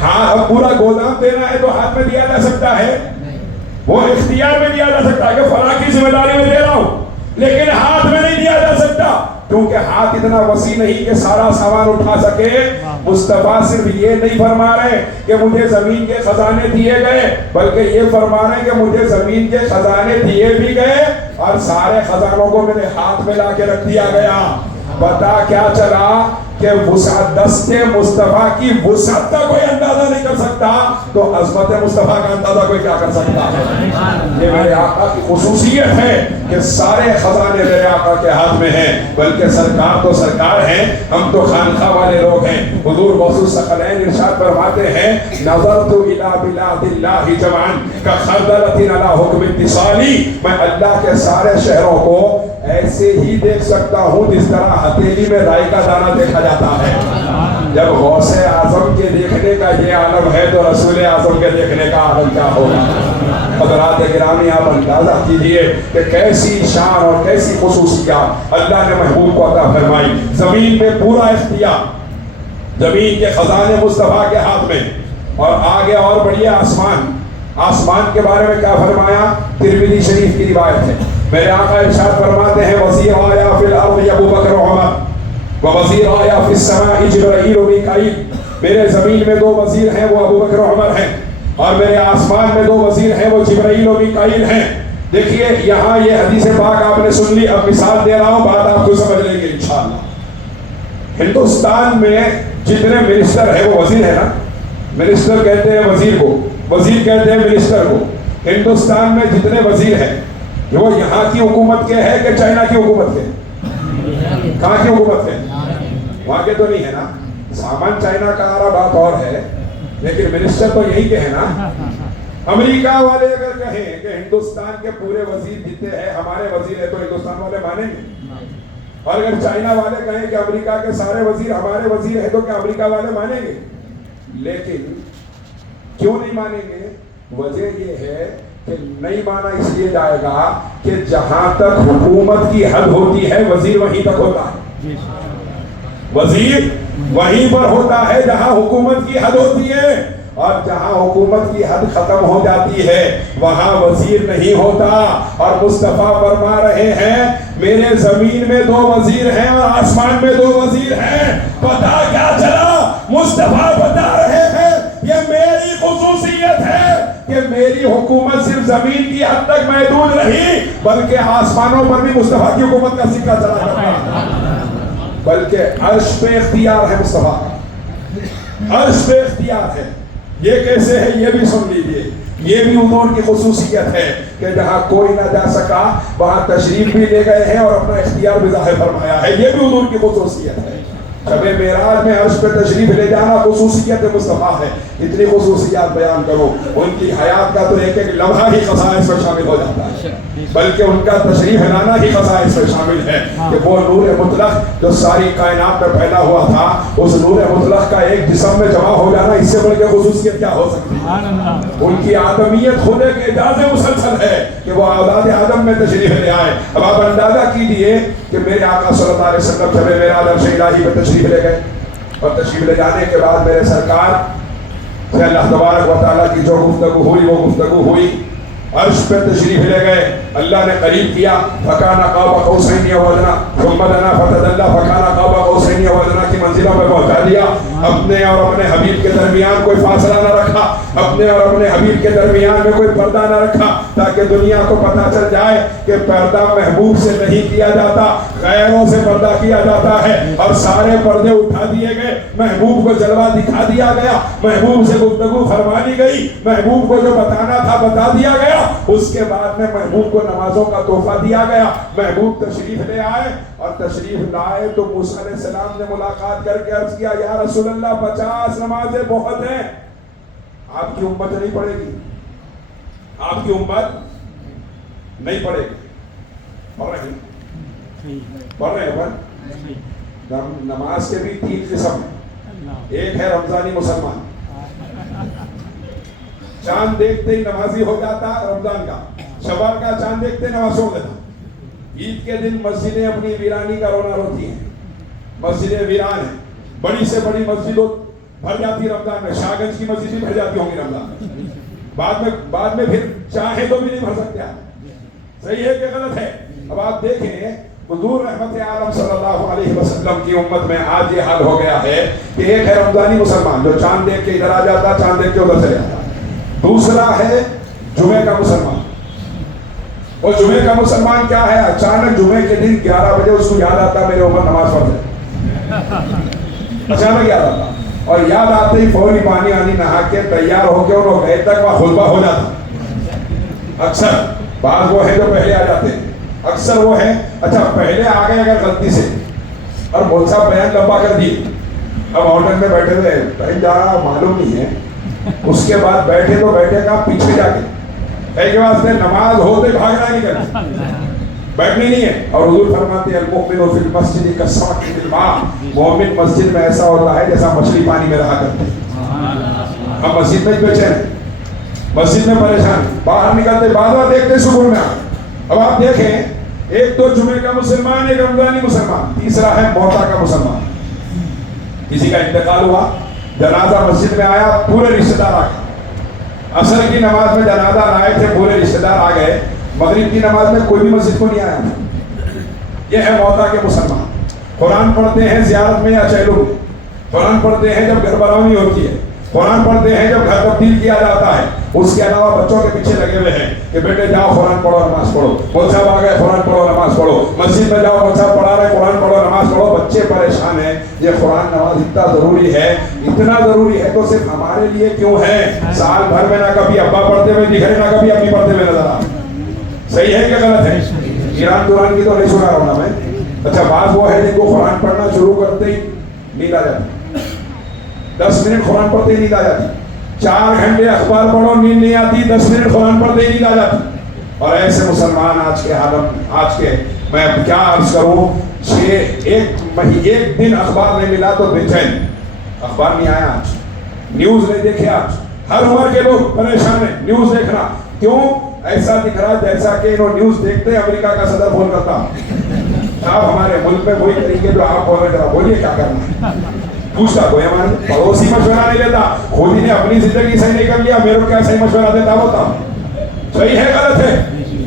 ہاں اب پورا گودام دینا ہے تو ہاتھ میں دیا جا سکتا ہے، وہ اختیار میں دیا جا سکتا ہے کہ فلاں کی ذمہ داری میں دے رہا ہوں، لیکن ہاتھ میں نہیں دیا جا سکتا کیونکہ ہاتھ اتنا وسیع نہیں کہ سارا سامان اٹھا سکے۔ مصطفیٰ صرف یہ نہیں فرما رہے کہ مجھے زمین کے خزانے دیے گئے، بلکہ یہ فرما رہے ہیں کہ مجھے زمین کے خزانے دیے بھی گئے اور سارے خزانوں کو میرے ہاتھ میں لا کے رکھ دیا گیا۔ پتا کیا چلا کہ وسعت دست مصطفیٰ کی وسعت کا کوئی اندازہ نہیں کر سکتا، تو عظمت مصطفیٰ کا اندازہ کوئی کیا کر سکتا ہے؟ یہ میرے آقا کی خصوصیت ہے کہ سارے خزانے میرے آقا کے ہاتھ میں ہیں، بلکہ سرکار تو سرکار ہیں، ہم تو خانقاہ والے لوگ ہیں۔ حضور غوث الثقلین ارشاد فرماتے ہیں نظرت الی بلاد اللہ جمعا کخردلۃ علی حکم اتصالی، میں اللہ کے سارے شہروں کو ایسے ہی دیکھ سکتا ہوں جس طرح ہتھیلی میں رائی کا دانہ دیکھا جاتا ہے۔ جب غوث اعظم کے دیکھنے کا یہ عالم ہے تو رسول اعظم کے دیکھنے کا عالم کیا ہوگا؟ حضرات گرامی آپ اندازہ کیجئے کہ کیسی شان اور کیسی خصوصیات اللہ نے محبوب کو عطا فرمائی۔ زمین میں پورا اختیار، زمین کے خزانے مصطفیٰ کے ہاتھ میں، اور آگے اور بڑھیے آسمان۔ آسمان کے بارے میں کیا فرمایا؟ ترمذی شریف کی روایت ہے، میرے آقا ارشاد فرماتے ہیں وزیر آیا فی الارض ابو بکر و عمر وزیر آیا فی السماء جبرائیل و میکائیل، میرے زمین میں دو وزیر ہیں وہ ابو بکر و عمر ہیں، اور میرے آسمان میں دو وزیر ہیں وہ جبرائیل و میکائیل ہیں۔ دیکھیے یہاں یہ حدیث پاک آپ نے سن لی، اب مثال دے رہا ہوں، بات آپ کو سمجھ لیں گے انشاءاللہ۔ ہندوستان میں جتنے منسٹر ہیں وہ وزیر ہے نا، منسٹر کہتے ہیں وزیر کو، وزیر کہتے ہیں منسٹر کو۔ ہندوستان میں جتنے وزیر ہیں وہ یہاں کی حکومت کے ہے کہ چائنا کی حکومت کے؟ کہاں کی حکومت کے؟ وہاں کے تو نہیں ہے نا، سامان چائنا کا آ رہا بات اور ہے، لیکن منسٹر تو یہی کے ہے نا۔ امریکہ والے اگر کہیں کہ ہندوستان کے پورے وزیر جتنے ہیں ہمارے وزیر ہیں تو ہندوستان والے مانیں گے، اور اگر چائنا والے کہیں کہ امریکہ کے سارے وزیر ہمارے وزیر ہیں تو کیا امریکہ والے مانیں گے؟ لیکن کیوں نہیں مانیں گے؟ وجہ یہ ہے کہ نہیں مانا اس لیے جائے گا کہ جہاں تک حکومت کی حد ہوتی ہے وزیر وہیں تک ہوتا ہے، وزیر وہیں پر ہوتا ہے جہاں حکومت کی حد ہوتی ہے، اور جہاں حکومت کی حد ختم ہو جاتی ہے وہاں وزیر نہیں ہوتا۔ اور مصطفیٰ فرما رہے ہیں میرے زمین میں دو وزیر ہیں اور آسمان میں دو وزیر ہیں۔ پتا کیا چلا؟ مصطفیٰ بتا رہے ہیں یہ میری خصوصیت ہے کہ میری حکومت صرف زمین کی حد تک محدود رہی، بلکہ آسمانوں پر بھی مصطفیٰ کی حکومت کا سکہ چلا کرتا، بلکہ عرش پہ اختیار ہے مصطفیٰ کا، عرش پہ اختیار ہے۔ یہ کیسے ہے یہ بھی سن لیجیے، یہ بھی حضور کی خصوصیت ہے کہ جہاں کوئی نہ جا سکا وہاں تشریف بھی لے گئے ہیں اور اپنا اختیار بھی ظاہر فرمایا ہے، یہ بھی حضور کی خصوصیت ہے۔ شب معراج میں عرش پہ تشریف لے جانا خصوصیت مصطفیٰ ہے۔ اتنی خصوصیات بیان کرو، ان کی حیات کا تو ایک ایک لمحہ ہی خصائص میں شامل ہو جاتا ہے، بلکہ ان کا تشریف لانا ہی خصائص میں شامل ہے کہ وہ نور مطلق جو ساری کائنات میں پیدا ہوا تھا، اس نور مطلق کا ایک جسم میں جمع ہو جانا، اس سے بڑھ کے خصوصیت کیا ہو سکتی ہے؟ ان کی آدمیت خود ایک اعجاز مسلسل ہے کہ وہ اولاد آدم میں تشریف لے آئے۔ اب آپ اندازہ کیجئے کہ میرے آقا صلی اللہ علیہ وسلم جب معراج عرش الہی میں تشریف لے گئے، اور تشریف لے جانے کے بعد میرے سرکار سے اللہ تبارک و تعالیٰ کی جو گفتگو ہوئی وہ گفتگو ہوئی، عرش پہ تشریف لے گئے، اللہ نے قریب کیا، فکان قاب قوسین او ادنی ثم دنا فتدلی فکان قاب قوسین او ادنی کی منزلوں میں پہنچا دیا۔ اپنے اور اپنے حبیب کے درمیان کوئی فاصلہ نہ رکھا، اپنے اور اپنے حبیب کے درمیان میں کوئی پردہ نہ رکھا، تاکہ دنیا کو پتہ چل جائے کہ پردہ محبوب سے نہیں کیا جاتا، غیروں سے پردہ کیا جاتا ہے۔ اور سارے پردے اٹھا دیے گئے، محبوب کو جلوہ دکھا دیا گیا، محبوب سے گفتگو فرما دی گئی، محبوب کو جو بتانا تھا بتا دیا گیا۔ اس کے بعد میں محبوب کو نمازوں کا تحفہ دیا گیا، محبوب تشریف لے آئے، اور تشریف لائے تو موسیٰ علیہ السلام نے ملاقات کر کے عرض کیا یا رسول اللہ 50 نمازیں بہت ہیں، آپ کی امت نہیں پڑھے گی، آپ کی امت نہیں پڑھے گی۔ پڑھ رہے ہیں نماز کے بھی 3 قسم ہیں، ایک ہے رمضانی مسلمان، چاند دیکھتے ہی نمازی ہو جاتا رمضان کا، شوال کا چاند دیکھتے ہی نماز چھوڑ دیتا۔ عید کے دن مسجدیں اپنی ویرانی کا رونا روتی ہیں، مسجدیں ویران ہیں، بڑی سے بڑی مسجد ہو بھر جاتی رمضان میں، شاہ گنج کی مسجد بھی بھر جاتی ہوں گی رمضان میں، بعد میں پھر چاہے تو بھی نہیں بھر سکتے آپ. صحیح ہے کہ غلط ہے؟ اب آپ دیکھیں حضور رحمت عالم صلی اللہ علیہ وسلم کی امت میں آج یہ حال ہو گیا ہے کہ ایک ہے رمضانی مسلمان جو چاند دیکھ کے ادھر آ جاتا، چاند دیکھ کے ادھر چلے جاتا. دوسرا ہے جمعے کا مسلمان. اور جمعے کا مسلمان کیا ہے؟ اچانک جمعے کے دن 11 بجے اس کو یاد آتا میرے اوپر نماز پڑھ دے، اچانک یاد آتا، اور یاد آتے ہی فوری پانی نہا کے تیار ہو کے وہ گئے تک وہ خطبہ ہو جاتا. اکثر بعض وہ ہیں جو پہلے آ جاتے ہیں، اکثر وہ ہیں اچھا پہلے آ گئے اگر غلطی سے اور بہت سا بیان لمبا کر دیے، اب ہوٹل میں بیٹھے ہوئے کہیں جا رہا معلوم نہیں ہے، اس کے بعد بیٹھے تو بیٹھے کا پیچھے جا کے کئی کے واسطے نماز ہوتے بھاگنا نہیں کرنا، بیٹھنی نہیں ہے. اور حضور فرماتے ہیں المؤمن فی المسجد کالسمک فی الماء، مومن مسجد میں ایسا ہوتا ہے جیسا مچھلی پانی میں رہا کرتے ہیں. ہم مسجد میں بے چین، مسجد میں پریشان، باہر نکلتے بازار دیکھتے سکون میں. اب آپ دیکھیں ایک تو جمعے کا مسلمان، ایک رمضانی مسلمان، تیسرا ہے موتا کا مسلمان. کسی کا انتقال ہوا، جنازہ مسجد میں آیا، پورے رشتہ دار آ گئے. عصر کی نماز میں جنازہ لائے تھے، پورے رشتہ دار آ گئے. مغرب کی نماز میں کوئی بھی مسجد کو نہیں آیا. یہ ہے موتا کے مسلمان. قرآن پڑھتے ہیں زیارت میں یا چہلوں میں، قرآن پڑھتے ہیں جب گھر برونی ہوتی ہے، قرآن پڑھتے ہیں جب گھر تبدیل کیا جاتا ہے. اس کے علاوہ بچوں کے پیچھے لگے ہوئے ہیں کہ بیٹے جاؤ قرآن پڑھو نماز پڑھو، مول صاحب آ گئے قرآن پڑھو نماز پڑھو، مسجد میں جاؤ مول صاحب پڑھا رہے قرآن پڑھو نماز پڑھو. بچے پریشان ہیں. یہ قرآن نماز اتنا ضروری ہے، اتنا ضروری ہے تو صرف ہمارے لیے کیوں ہے؟ سال بھر میں نہ کبھی ابا پڑھتے ہوئے دکھ رہے، نہ کبھی امی پڑھتے ہوئے نظر آ. صحیح ہے کہ غلط ہے؟ ایران دوران کی تو نہیں سنا رہا ہوں نا میں. اچھا بعض وہ ہے جن کو قرآن پڑھنا شروع کرتے ہی نیند آ جاتی، 10 منٹ قرآن پڑھتے ہی نیند آ جاتی. 4 گھنٹے اخبار پڑھو نیند نہیں آتی، 10 منٹ قرآن پڑھتے ہی نیند آ جاتی. اور ایسے مسلمان آج کے حالت، آج کے میں کیا عرض کروں، ایک دن اخبار نہیں ملا تو بے چین. اخبار نہیں آیا آج، نیوز نہیں دیکھے آج. ہر عمر کے لوگ پریشان ہیں نیوز دیکھنا. کیوں؟ ایسا دکھ رہا جیسا کہ انہوں نیوز دیکھتے ہیں امریکہ کا صدر فون کرتا آپ ہمارے ملک میں وہی کریں گے جو آپ بول رہے ہیں، بولیے کیا کرنا ہے. پوچھتا کوئی ہمارے پڑوسی مشورہ نہیں دیتا، خود ہی نے اپنی زندگی صحیح نہیں کر لیا، میرے کو کیا صحیح مشورہ دیتا ہوتا. صحیح ہے غلط ہے؟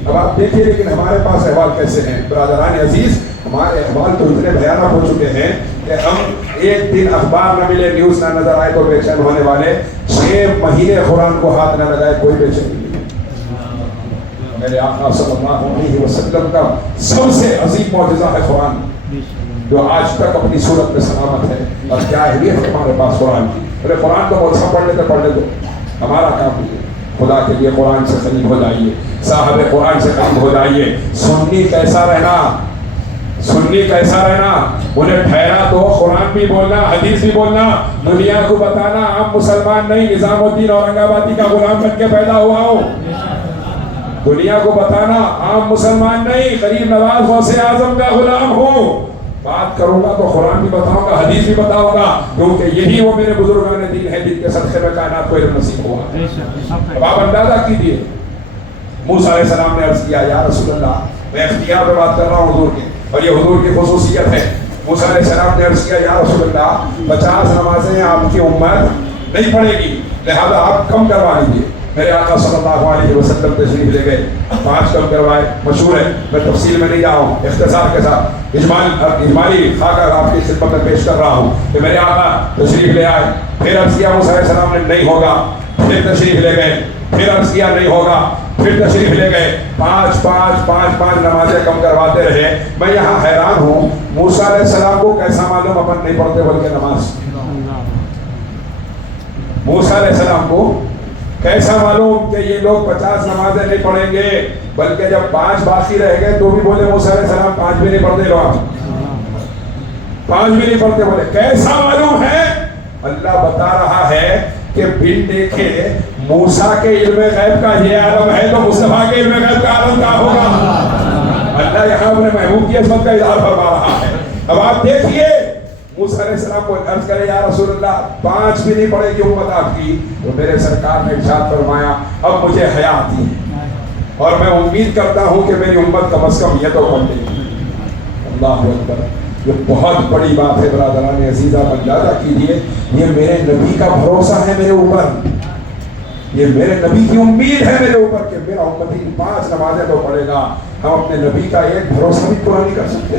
اب آپ دیکھیے لیکن ہمارے پاس احوال کیسے ہیں برادران عزیز. ہمارے احوال تو اتنے بھیانک ہو چکے ہیں کہ ہم ایک دن اخبار نہ ملے، نیوز نہ نظر آئے تو بے چین ہونے والے. 6 مہینے قرآن کو ہاتھ نہ لگائے کوئی بے چین نہیں. میرے آقا صلی اللہ علیہ وسلم کا سب سے عظیم معجزہ ہے قرآن، جو آج تک اپنی صورت میں سلامت ہے. اور کیا اہمیت ہے ہمارے پاس قرآن کی. ارے قرآن تو بہت سا پڑھ لیتے ہمارا کام بھی ہے. خدا کے لیے قرآن سے قریب ہو جائیے، صاحب قرآن سے قریب ہو جائیے. سنی کیسا رہنا، سنی کیسا رہنا، انہیں ٹھہرا تو قرآن بھی بولنا، حدیث بھی بولنا، دنیا کو بتانا آپ مسلمان نہیں نظام الدین اورنگ آبادی کا غلام بن کے پیدا ہوا ہو. دنیا کو بتانا عام مسلمان نہیں غریب نواز غوث اعظم کا غلام ہو. بات کروں گا تو قرآن بھی بتاؤں گا، حدیث بھی بتاؤں گا، کیونکہ یہی وہ میرے بزرگان دین ہیں جن کے صدقے میں کائنات کو علم نصیب ہوا. اب آپ اندازہ کیجیے، موسیٰ علیہ السلام نے عرض کیا یا رسول اللہ، میں اختیار پہ بات کر رہا ہوں حضور کی، اور یہ حضور کی خصوصیت ہے. موسیٰ علیہ السلام نے عرض کیا یا رسول اللہ 50 نمازیں آپ کی امت نہیں پڑھے گی، لہذا آپ کم کروا لیجیے. میرے آقا صلی اللہ علیہ وسلم تشریف لے گئے، 5 کم کروائے. مشہور ہے، میں تفصیل میں نہیں جا رہا ہوں، اختصار کے ساتھ اجمالی خاکہ آپ کی خدمت میں پیش کر رہا ہوں کہ میرے آقا تشریف لے آئے. پھر عرض کیا موسیٰ علیہ السلام نے نہیں ہوگا، پھر تشریف لے گئے. پھر عرض کیا نہیں ہوگا، پھر تشریف لے گئے. 5 نمازیں کم کرواتے رہے. میں یہاں حیران ہوں، موسیٰ علیہ السلام کو کیسا معلوم اپن نہیں پڑھتے بلکہ نماز؟ موسیٰ علیہ السلام کو کیسا معلوم کہ یہ لوگ 50 نمازیں نہیں پڑھیں گے، بلکہ جب 5 باقی رہ گئے تو بھی بولے موسیٰ علیہ السلام 5 بھی نہیں پڑھتے، لوگ 5 بھی نہیں پڑھتے. بولے کیسا معلوم ہے؟ اللہ بتا رہا ہے کہ بن دیکھے موسیٰ کے علم غیب کا یہ عالم ہے تو مصطفیٰ کے علم غیب کا عالم کیا ہوگا؟ اللہ یہاں اپنے محبوب کی عظمت کا اظہار فرما رہا ہے. اب آپ دیکھیے موسیٰ علیہ السلام کو عرض کرے یا رسول اللہ 5 بھی نہیں پڑھے گی امت آپ کی، تو میرے سرکار نے ارشاد فرمایا اب مجھے حیا آتی ہے اور میں امید کرتا ہوں کہ میری امت کم از کم یہ تو پڑھ لے گی. اللہ اکبر. یہ بہت بڑی بات ہے برادران عزیزہ، اندازہ کیجیے یہ میرے نبی کا بھروسہ ہے میرے اوپر، یہ میرے نبی کی امید ہے میرے اوپر کہ میرا امتی 5 نمازیں تو پڑھے گا۔ ہم اپنے نبی کا ایک بھروسہ بھی پورا نہیں کر سکتے،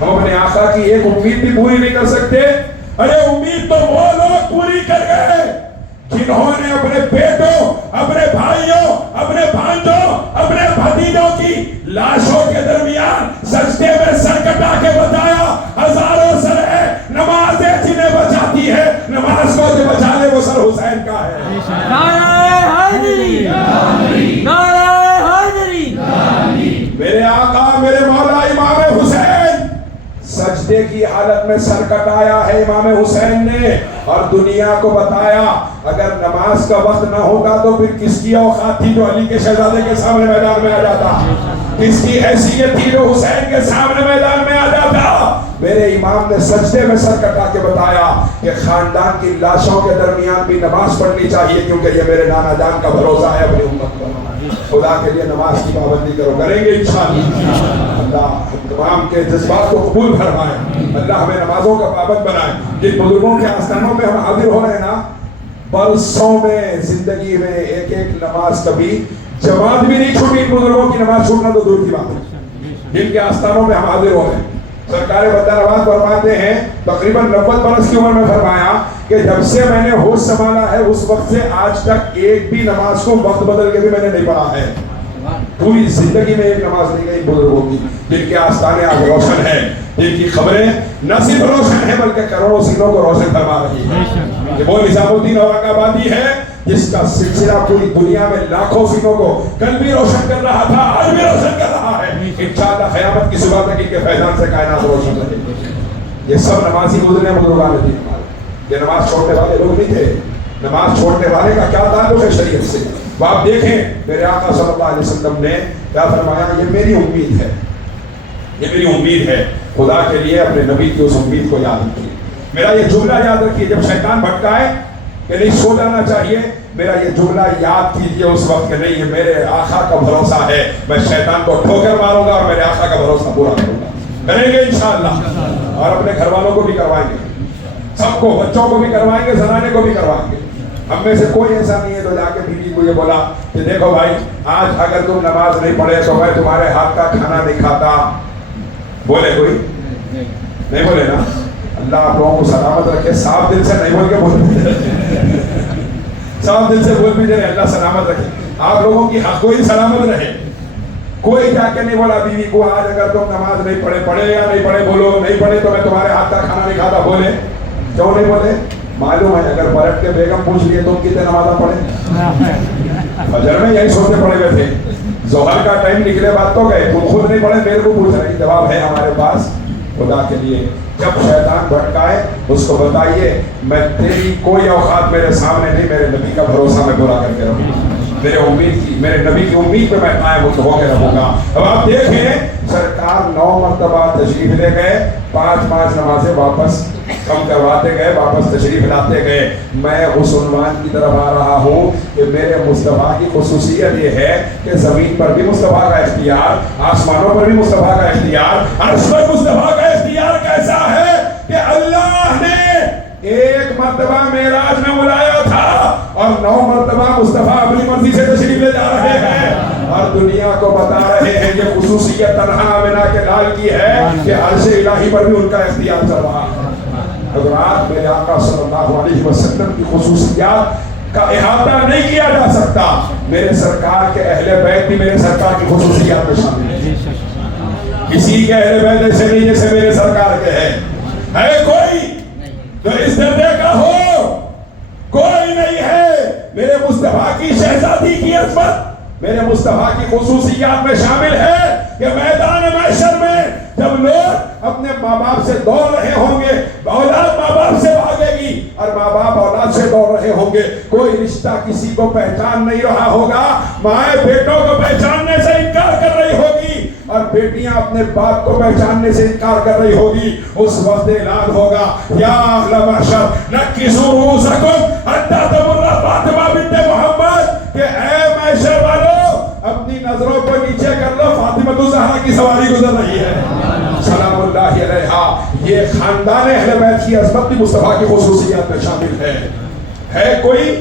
ہم اپنے آقا کی ایک امید بھی پوری نہیں کر سکتے۔ ارے امید تو وہ لوگ پوری کر گئے جنہوں نے اپنے بیٹوں، اپنے بھائیوں، اپنے بھانجوں، اپنے بھتیجوں کی لاشوں کے درمیان سجدے میں سر کٹا کے بتایا ہزاروں سر ہے، نمازیں جنہیں بچاتی ہے، نماز کو جو بچا لے وہ سر حسین کا ہے۔ نعرہ حیدری، نعرہ حیدری۔ میرے آقا میرے مولا امام حسین سجدے کی حالت میں سر کٹایا ہے امام حسین نے، اور دنیا کو بتایا اگر نماز کا وقت نہ ہوگا تو پھر کس کی اوقات تھی جو علی کے شہزادے کے سامنے میدان میں آ جاتا، کس کی حیثیت تھی جو حسین کے سامنے میدان میں آ جاتا۔ میرے امام نے سجدے میں سر کٹا کے بتایا کہ خاندان کی لاشوں کے درمیان بھی نماز پڑھنی چاہیے، کیونکہ یہ میرے نانا جان کا بھروسہ ہے اپنی امت پر۔ خدا کے لیے نماز کی پابندی کرو، کریں گے انشاءاللہ۔ اللہ تمام کے جذبات کو قبول فرمائے، اللہ ہمیں نمازوں کا پابند بنائے۔ جن بزرگوں کے آستانوں میں ہم حاضر ہو رہے ہیں نا، برسوں میں زندگی میں ایک ایک نماز کبھی جماعت بھی نہیں چھوٹی، بزرگوں کی نماز چھوٹنا تو دور کی بات ہے۔ جن کے آستانوں میں ہم حاضر ہو رہے ہیں، سرکار بندہ نواز فرماتے ہیں تقریباً 90 برس کی عمر میں فرمایا کہ جب سے میں نے ہوش سنبھالا ہے اس وقت سے آج تک ایک بھی نماز کو وقت بدل کے بھی میں نے نہیں پڑھا ہے۔ پوری زندگی میں ایک نماز نہیں گئی بزرگوں کی، جن کے آستانے آج روشن ہیں، جن کی خبریں نہ صرف روشن ہیں بلکہ کروڑوں سینوں کو روشن فرما رہی ہے۔ یہ وہ نظام الدین اورنگ آبادی ہے جس کا سلسلہ پوری دنیا میں لاکھوں سینوں کو کل بھی روشن کر رہا تھا، آج بھی روشن کر رہا ہے۔ انشاءاللہ قیامت کی صبح تک ان کے فیضان سے کائنات روشن رہے گی۔ یہ سب نمازی گزرے بزرگان دین ہمارے، یہ نماز چھوڑنے والے لوگ نہیں تھے۔ نماز چھوڑنے والے کا کیا تعلق ہے شریعت سے؟ وہ آپ دیکھیں میرے آقا صلی اللہ علیہ وسلم نے کیا فرمایا، یہ میری امید ہے، یہ میری امید ہے۔ خدا کے لیے اپنے نبی کی اس امید کو یاد رکھیے۔ میرا یہ جملہ یاد رکھیے، جب شیطان بھٹکائے کہ نہیں سو جانا چاہیے، میرا یہ جملہ یاد کیجیے اس وقت کہ نہیں یہ میرے آقا کا بھروسہ ہے، میں شیطان کو ٹھوکر ماروں گا اور میرے آقا کا بھروسہ پورا کروں گا۔ کریں گے انشاءاللہ، اور اپنے گھر والوں کو بھی کروائیں گے، سب کو، بچوں کو بھی کروائیں گے، زنانے کو بھی کروائیں گے۔ ہم میں سے کوئی ایسا نہیں ہے تو جا کے بیوی کو یہ بولا کہ دیکھو بھائی آج اگر تم نماز نہیں پڑھے تو میں تمہارے ہاتھ کا کھانا نہیں کھاتا۔ بولے کوئی؟ نہیں بولے نا؟ اللہ آپ لوگوں کو سلامت رکھے، صاف دل سے نہیں بول کے بولے، صاف دل سے بول بھی دے رہے، اللہ سلامت رکھے، آپ لوگوں کی حق کوئی سلامت رہے۔ کوئی جا کے نہیں بولا بیوی کو آج اگر تم نماز نہیں پڑھے، پڑھے یا نہیں پڑھے بولو، نہیں پڑھے تو میں تمہارے ہاتھ کا کھانا نہیں کھاتا۔ بولے کیوں نہیں بولے؟ معلوم ہے اگر پلٹ کے بیگم پوچھ لیے تو کتنے نمازہ پڑھے؟ فجر میں یہی سوچتے پڑے ہوئے تھے، ظہر کا ٹائم نکلے بعد تو گئے، تم خود نہیں پڑھے میرے کو پوچھ رہے ہیں۔ جواب ہے ہمارے پاس۔ خدا کے لیے جب شیطان بھٹکائے اس کو بتائیے میں تیری کوئی اوقات میرے سامنے نہیں، میرے نبی کا بھروسہ میں پورا کر کے رہوں گا، میرے نبی کی امید پہ میں قائم ہو کے رہوں گا۔ اب آپ دیکھیں سرکار 9 مرتبہ تشریف لے گئے، 5 نمازیں واپس کم کرواتے گئے، واپس تشریف لاتے گئے۔ میں اس عنوان کی طرف آ رہا ہوں کہ میرے مصطفیٰ کی خصوصیت یہ ہے کہ زمین پر بھی مصطفیٰ کا اختیار، آسمانوں پر بھی مصطفیٰ کا اختیار، عرش پر مصطفیٰ کا اختیار کیسا ہے کہ اللہ نے ایک مرتبہ معراج میں بلایا تھا اور 9 مرتبہ مصطفیٰ اپنی مرضی سے تشریف لے جا رہے ہیں اور دنیا کو بتا رہے ہیں یہ خصوصیت تنہا آمنہ کے لال کی ہے کہ عرش الہی پر بھی ان کا اختیار چل رہا ہے۔ حضرات میرے آقا صلی اللہ علیہ وسلم کی خصوصیات کا احاطہ نہیں کیا جا سکتا، میرے سرکار کے اہل بیت بھی میرے سرکار کی خصوصیات میں شامل ہیں۔ کسی کے اہل بیت ایسے نہیں جیسے میرے سرکار کے ہیں، ہے کوئی جو اس درجے کا ہو؟ کوئی نہیں ہے۔ میرے مصطفیٰ کی شہزادی کی عظمت میرے مصطفیٰ کی خصوصیات میں شامل ہے کہ میدان محشر میں جب لوگ اپنے ماں باپ سے دوڑ رہے ہوں گے، اولاد ماں باپ سے بھاگے گی اور ماں باپ اولاد سے دوڑ رہے ہوں گے، کوئی رشتہ کسی کو پہچان نہیں رہا ہوگا، مائیں بیٹوں کو پہچاننے سے انکار کر رہی ہوگی اور بیٹیاں اپنے باپ کو پہچاننے سے انکار کر رہی ہوگی۔ اس وقت اعلان ہوگا یا اہل محشر نکسوا رؤوسکم حتی تمر فاطمہ بنت محمد کہ اے محشر والو اپنی نظروں کو نیچے کر لو، فاطمہ الزہرا کی سواری گزر رہی ہے، سلام اللہ علیہ یہ خاندان اہل بیت کی عظمت بھی مصطفیٰ کی خصوصیات میں شامل ہے کوئی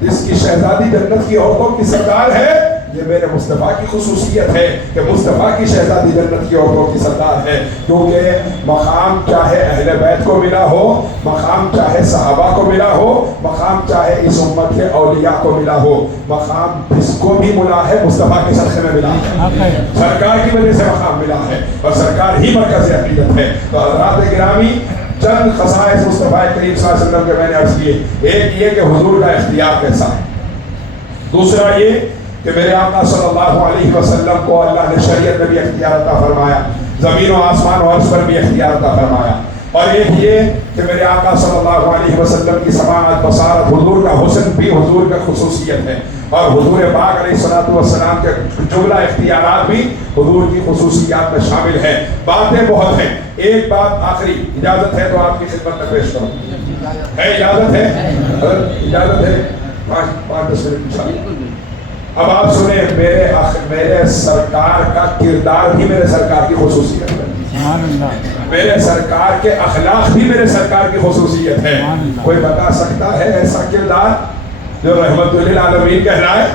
جس کی شہزادی جنت کی عورتوں کی سردار ہے؟ یہ میرے مصطفیٰ کی خصوصیت ہے کہ مصطفیٰ کی شہزادی جنت کی عورتوں کی سردار ہے، کیونکہ مقام چاہے اہل بیت کو ملا ہو، مقام چاہے صحابہ کو ملا ہو، مقام چاہے اس امت کے اولیاء کو ملا ہو، مقام جس کو بھی ملا ہے مصطفیٰ کے صدقے میں ملا ہے، سرکار کی وجہ سے مقام ملا ہے اور سرکار ہی مرکز عقیدت ہے۔ تو حضرات گرامی، چند خصائص مصطفیٰ کریم صلی اللہ علیہ وسلم کے میں نے عرض کیے۔ ایک یہ کہ حضور کا اختیار کیسا ہے، دوسرا یہ کہ میرے آقا صلی اللہ علیہ وسلم کو اللہ نے شریعت میں بھی اختیار عطا فرمایا، زمین و آسمان و عرض پر بھی اختیار عطا فرمایا، اور ایک یہ کہ میرے آقا صلی اللہ علیہ وسلم کی سماعت بصارت، حضور کا حسن بھی حضور کا خصوصیت ہے، اور حضور پاک علیہ الصلوۃ والسلام کے جملہ اختیارات بھی حضور کی خصوصیات میں شامل ہیں۔ باتیں بہت ہیں، ایک بات آخری، اجازت ہے تو آپ کی خدمت میں پیش کروں، ہے اجازت ہے؟ اجازت ہے؟ 5-10 منٹ۔ اب آپ سنیں، میرے سرکار کا کردار بھی میرے سرکار کی خصوصیت ہے، میرے سرکار کے اخلاق بھی میرے سرکار کی خصوصیت ہے۔ کوئی بتا سکتا ہے ایسا کردار جو رحمت للعالمین کہلائے؟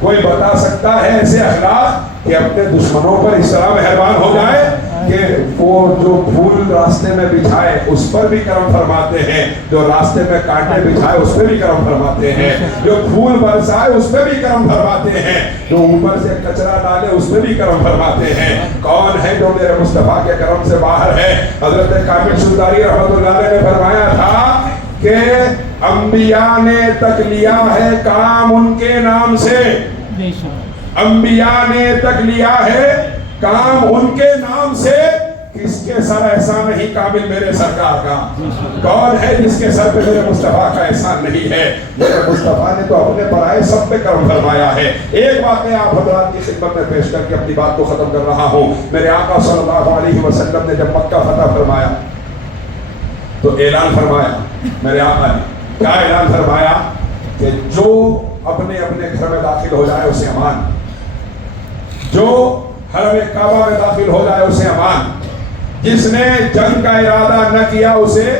کوئی بتا سکتا ہے ایسے اخلاق کہ اپنے دشمنوں پر اس طرح مہربان ہو جائے کہ وہ جو پھول راستے میں بچھائے اس پر بھی کرم فرماتے ہیں، جو راستے میں کانٹے بچھائے اس پہ بھی کرم فرماتے ہیں، جو پھول برسائے اس پہ بھی کرم فرماتے ہیں، جو اوپر سے کچرا ڈالے اس پہ بھی کرم فرماتے ہیں؟ کون ہے جو میرے مصطفیٰ کے کرم سے باہر ہے؟ حضرت کامل سلطانی رحمۃ اللہ علیہ نے فرمایا تھا کہ انبیاء نے تک لیا ہے کام ان کے نام سے، انبیاء نے تک لیا ہے کام ان کے نام سے، کس کے سر احسان نہیں کامل میرے سرکار کا؟ کون ہے جس کے سر پہ میرے مصطفیٰ کا احسان نہیں ہے؟ میرے مصطفیٰ نے تو اپنے برائے سب پہ کرم فرمایا ہے۔ ایک واقعہ آپ حضرات کی خدمت میں پیش کر کے اپنی بات کو ختم کر رہا ہوں۔ میرے آقا صلی اللہ علیہ وسلم نے جب مکہ فتح فرمایا تو اعلان فرمایا، میرے آقا نے کیا اعلان فرمایا کہ جو اپنے اپنے گھر میں داخل ہو جائے اسے امان، جو حرم کعبہ میں داخل ہو جائے اسے امان، جس نے جنگ کا ارادہ نہ کیا اسے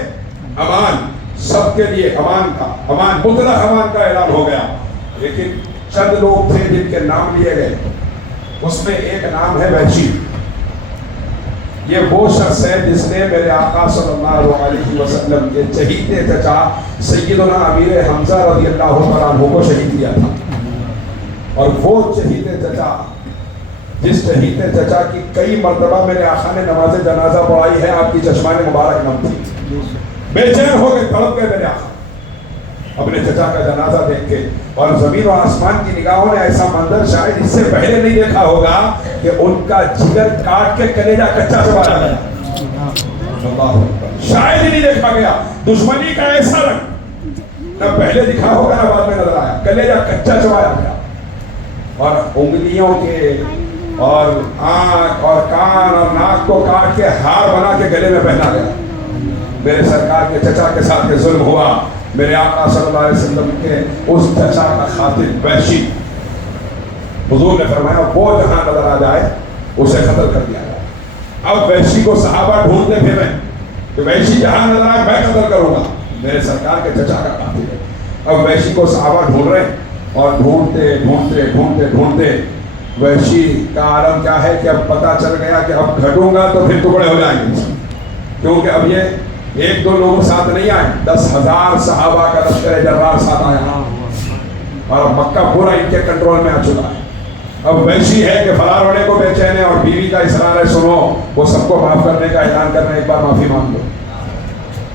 امان، سب کے لیے امان کا، امان مطلق امان کا اعلان ہو گیا۔ لیکن چند لوگ تھے جن کے نام لیے گئے، اس میں ایک نام ہے وحشی۔ یہ وہ شخص ہے جس نے میرے آقا صلی اللہ علیہ وسلم کے چہیتے چچا سیدنا امیر حمزہ رضی اللہ عنہ کو شہید کیا تھا، اور وہ چہیتے چچا، جس چہیتے چچا کی کئی مرتبہ میرے آقا نے نماز جنازہ پڑھائی ہے، آپ کی چشمان مبارک نم تھی، بے چین ہو کے تڑپ گئے میرے آقا اپنے چچا کا جنازہ دیکھ کے، اور زمین و آسمان کی نگاہوں نے ایسا منظر شاید اس سے پہلے نہیں دیکھا ہوگا کہ ان کا جگر کاٹ کے کلیجہ کچا چبایا گیا، شاید ہی نہیں دیکھا گیا۔ دشمنی کا ایسا رنگ نہ پہلے دکھا ہوگا نہ بعد میں نظر آیا، کلیجہ کچا چبایا گیا، اور انگلیوں کے اور آنکھ اور کان اور ناک کو کاٹ کے ہار بنا کے گلے میں پہنا گیا۔ میرے سرکار کے چچا کے ساتھ ظلم ہوا، میرے آقا صلی اللہ علیہ وسلم کے اس چچا کا خاطر وحشی، حضور نے فرمایا وہ جہاں نظر آ جائے اسے قتل کر دیا جائے۔ اب وحشی کو صحابہ ڈھونڈتے پھر کہ وحشی جہاں نظر آئے میں قتل کروں گا، میرے سرکار کے چچا کا قاتل ہے۔ اب وحشی کو صحابہ ڈھونڈ رہے اور ڈھونڈتے ڈھونڈتے ڈھونڈتے ڈھونڈتے وحشی کا عالم کیا ہے کہ اب پتہ چل گیا کہ اب گھٹوں گا تو پھر ٹکڑے ہو جائیں گے، کیونکہ اب یہ ایک دو لوگ ساتھ نہیں آئے، 10,000 صحابہ کا لشکر جرار ساتھ آیا، اور مکہ پورا ان کے کنٹرول میں آ چکا ہے۔ اب وحشی ہے کہ فرار ہونے کو بے چین ہے، اور بیوی کا اصرار ہے سنو وہ سب کو معاف کرنے کا اعلان کر رہے ہیں، ایک بار معافی مانگ لو،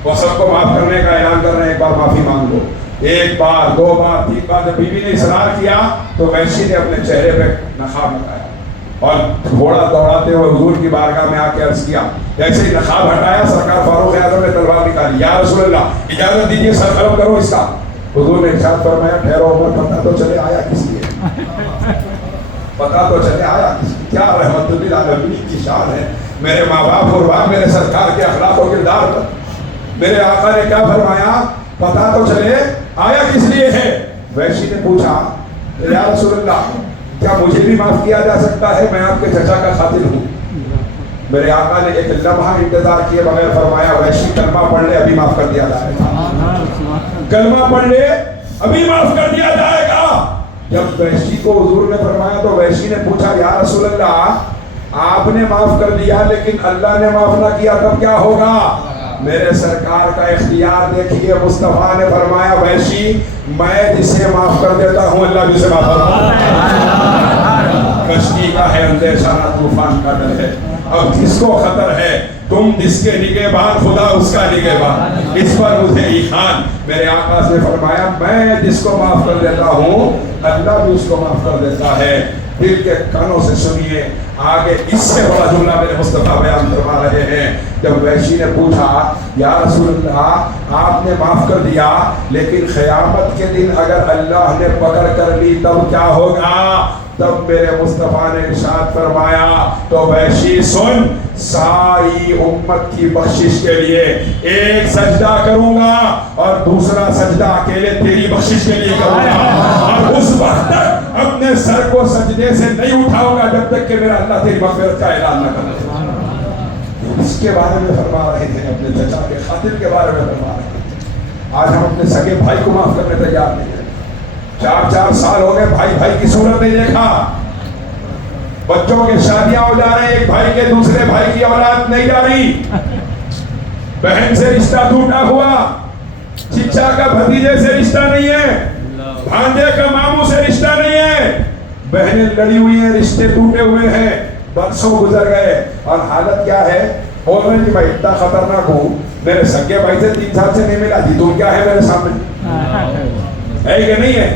وہ سب کو معاف کرنے کا اعلان کر رہے ہیں، ایک بار معافی مانگ لو۔ ایک بار، دو بار، تین بار جب بیوی نے اصرار کیا تو وحشی نے اپنے چہرے پہ نقاب لگایا اور گھوڑا دوڑاتے ہوئے حضور کی بارگاہ میں آ کے عرض کیا، جیسے ہی نقاب ہٹایا سرکار فاروق اعظم نے تلوار نکالی، یا رسول اللہ اجازت دیجیے سر قلم کرو اس کا۔ حضور نے ارشاد فرمایا ٹھہرو عمر، پتہ تو چلے آیا کس لیے، پتہ تو چلے آیا کس لیے۔ کیا رحمت للعالمین کی شان ہے، میرے ماں باپ قربان میرے سرکار کے اخلاق و کردار پر۔ میرے آقا نے کیا فرمایا، پتہ تو چلے آیا کس لیے ہے۔ وحشی نے پوچھا یا رسول اللہ کیا مجھے بھی معاف کیا جا سکتا ہے، میں آپ کے چچا کا قاتل ہوں۔ میرے آقا نے ایک لمحہ انتظار کیے بغیر فرمایا وحشی کلمہ پڑھ لے ابھی معاف کر دیا جائے گا، کلمہ پڑھ لے ابھی معاف کر دیا جائے گا۔ جب وحشی کو حضور نے فرمایا تو وحشی نے پوچھا یا رسول اللہ آپ نے معاف کر دیا لیکن اللہ نے معاف نہ کیا تب کیا ہوگا؟ میرے سرکار کا اختیار دیکھیے، مصطفیٰ نے فرمایا وحشی میں جسے معاف کر دیتا ہوں اللہ بھی سے معاف کرتا ہوں۔ کشتی کا ہے اندیشہ نہ طوفان کا ڈر ہے، اب کس کو خطر ہے؟ تم جس کے نگہبان خدا اس کا نگہبان، اس پر مجھے ایمان۔ میرے آقا نے فرمایا میں جس کو معاف کر دیتا ہوں اللہ بھی اس کو معاف کر دیتا ہے۔ دل کے کانوں سے سنیے آگے اس سے بڑا جملہ میرے مصطفیٰ بیان فرما رہے ہیں۔ جب وحشی نے پوچھا یا رسول اللہ آپ نے معاف کر دیا لیکن قیامت کے دن اگر اللہ نے پکڑ کر لی تب کیا ہوگا؟ تب میرے مصطفیٰ نے ارشاد فرمایا تو وحشی سن، ساری امت کی بخشش کے لیے ایک سجدہ کروں گا اور دوسرا سجدہ اکیلے تیری بخشش کے لیے کروں گا، اور اس وقت تک اپنے سر کو سجدے سے نہیں اٹھاؤں گا جب تک کہ میرا اللہ تیری مغفرت کا اعلان نہ کرے۔ اس کے بارے میں فرما رہے تھے، اپنے چچا کے قاتل کے بارے میں فرما رہے تھے۔ آج ہم اپنے سگے بھائی کو معاف کرنے تیار نہیں ہیں۔ 4 سال ہو گئے بھائی کی صورت نہیں دیکھا، بچوں کے شادیاں ہو جا رہے ہیں، ایک بھائی کے دوسرے بھائی کی اولاد نہیں جا رہی، بہن سے رشتہ ٹوٹا ہوا، چچا کا بھتیجے سے رشتہ نہیں ہے، بھانجے کا ماموں سے رشتہ نہیں ہے، بہنیں لڑی ہوئی ہیں، رشتے ٹوٹے ہوئے ہیں، برسوں گزر گئے اور حالت کیا ہے؟ بول رہے ہیں بھائی اتنا خطرناک ہوں، میرے سگے بھائی سے 3 سال سے نہیں ملا جی تو کیا ہے میرے سامنے؟ ہے کہ نہیں ہے؟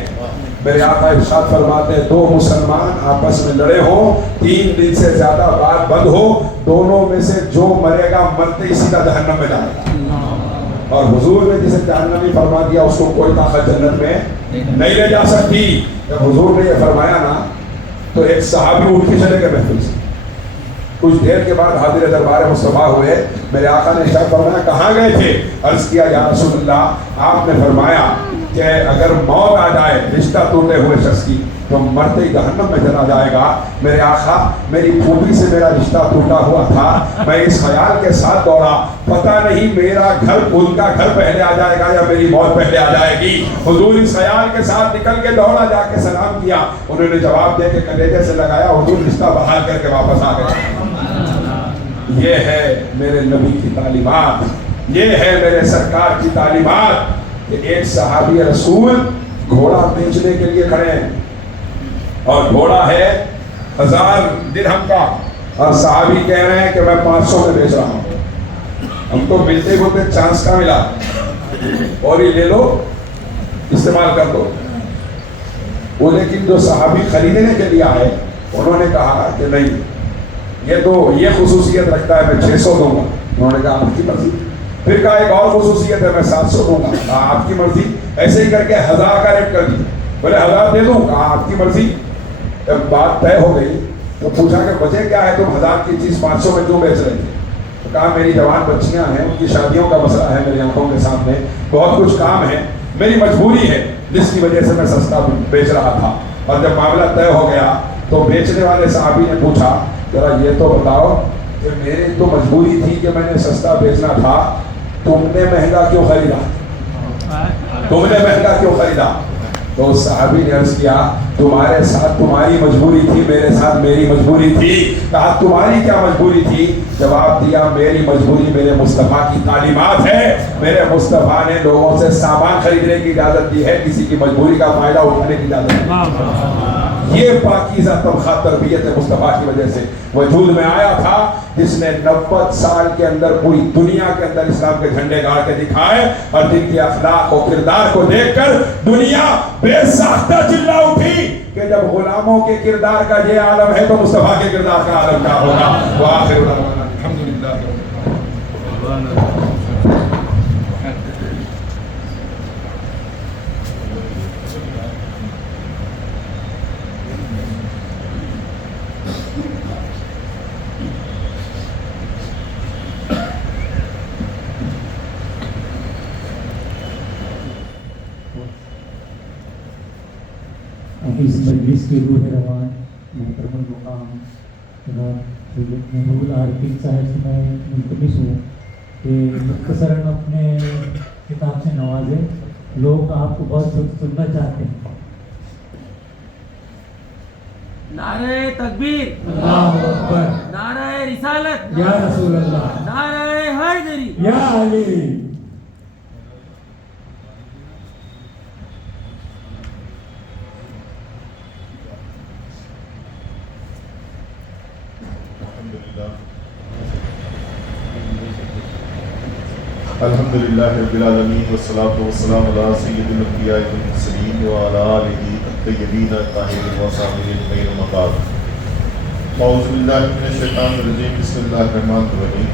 میرے آقا ارشاد فرماتے ہیں 2 مسلمان آپس میں لڑے ہوں 3 دن سے زیادہ بات بند ہو، دونوں میں سے جو مرے گا مرتے ہی سیدھا جہنم میں جائے گا، اور حضور نے جسے جہنمی فرما دیا اس کو کوئی طاقت جنت میں نہیں لے جا سکتی۔ جب حضور نے یہ فرمایا نا تو ایک صحابی اٹھ کے چلے گئے محفل سے، کچھ دیر کے بعد حاضر دربار مصطفیٰ ہوئے، میرے آقا نے ارشاد فرمایا کہاں گئے تھے؟ عرض کیا یا رسول اللہ آپ نے فرمایا کہ اگر موت آ جائے رشتہ ٹوٹے ہوئے شخص کی تو مرتے ہی جہنم میں چلا جائے گا۔ میرے آقا میری پھوپھی سے میرا رشتہ ٹوٹا ہوا تھا، میں اس خیال کے ساتھ دوڑا پتہ نہیں میرا گھر ان کا گھر پہلے آ جائے گا یا میری موت پہلے آ جائے گی۔ حضور اس خیال کے ساتھ نکل کے دوڑا، جا کے سلام کیا، انہوں نے جواب دے کے کلیجے سے لگایا، حضور رشتہ بحال کر کے واپس آ گئے۔ یہ ہے میرے نبی کی تعلیمات، یہ ہے میرے سرکار کی تعلیمات کہ ایک صحابی رسول گھوڑا بیچنے کے لیے کھڑے ہیں اور گھوڑا ہے 1000 درہم کا اور صحابی کہہ رہے ہیں کہ میں 500 میں بیچ رہا ہوں، ہم تو ملتے بولتے چانس کا ملا اور یہ لے لو استعمال کر دو۔ وہ لیکن جو صحابی خریدنے کے لیے آئے انہوں نے کہا کہ نہیں یہ تو یہ خصوصیت رکھتا ہے میں 600 دوں گا، انہوں نے کہا آپ کی مرضی۔ پھر کہا ایک اور خصوصیت ہے میں 700 دوں گا، کہا آپ کی مرضی۔ ایسے ہی کر کے 1000 کا ریٹ کر دی، بولے 1000 دے دوں، کہا آپ کی مرضی۔ جب بات طے ہو گئی تو پوچھا کہ وجہ کیا ہے تم 1000 کی چیز 500 میں کیوں بیچ رہے تھے؟ تو کہا میری جوان بچیاں ہیں، ان کی شادیوں کا مسئلہ ہے میری آنکھوں کے سامنے، بہت کچھ کام ہے، میری مجبوری ہے جس کی وجہ سے میں سستا بیچ رہا تھا۔ اور جب معاملہ طے ہو گیا تو بیچنے والے صحابی نے پوچھا ذرا یہ تو بتاؤ کہ میری تو مجبوری تھی کہ میں نے سستا بیچنا تھا، تم نے مہنگا کیوں خریدا؟ تم نے مہنگا کیوں خریدا؟ تو اس صحابی نے عرض کیا تمہارے ساتھ تمہاری مجبوری تھی، میرے ساتھ میری مجبوری تھی۔ کہا تمہاری کیا مجبوری تھی؟ جواب دیا میری مجبوری میرے مصطفیٰ کی تعلیمات ہے، میرے مصطفیٰ نے لوگوں سے سامان خریدنے کی اجازت دی ہے، کسی کی مجبوری کا فائدہ اٹھانے کی اجازت نہیں۔ یہ پاکیزہ طبقہ تربیت مصطفیٰ کی وجہ سے وجود میں آیا تھا، جس نے 90 سال کے اندر پوری دنیا کے اندر اسلام کے جھنڈے گاڑ کے دکھائے، اور جن کے اخلاق و کردار کو دیکھ کر دنیا بے ساختہ چلا اٹھی کہ جب غلاموں کے کردار کا یہ عالم ہے تو مصطفیٰ کے کردار کا عالم کیا ہوگا۔ وآخر دعوانا الحمدللہ۔ اس مجلس کے روح روان محترم المقام جناب سید محبوب العارفین صاحب سے میں ملتمس ہوں کہ مختصراً اپنے کتاب سے نوازیں، لوگ آپ کو بہت سننا چاہتے ہیں۔ نعرہ تکبیر، اللہ اکبر، نعرہ رسالت، یا رسول اللہ، نعرہ حیدری، یا علی۔ الحمدللہ رب العالمین والصلاة والسلام علی سید الانبیاء والمرسلین وعلی آلہ الطیبین الطاہرین وصحبہ اجمعین اما بعد۔ اعوذ باللہ من الشیطان الرجیم، بسم اللہ الرحمن الرحیم۔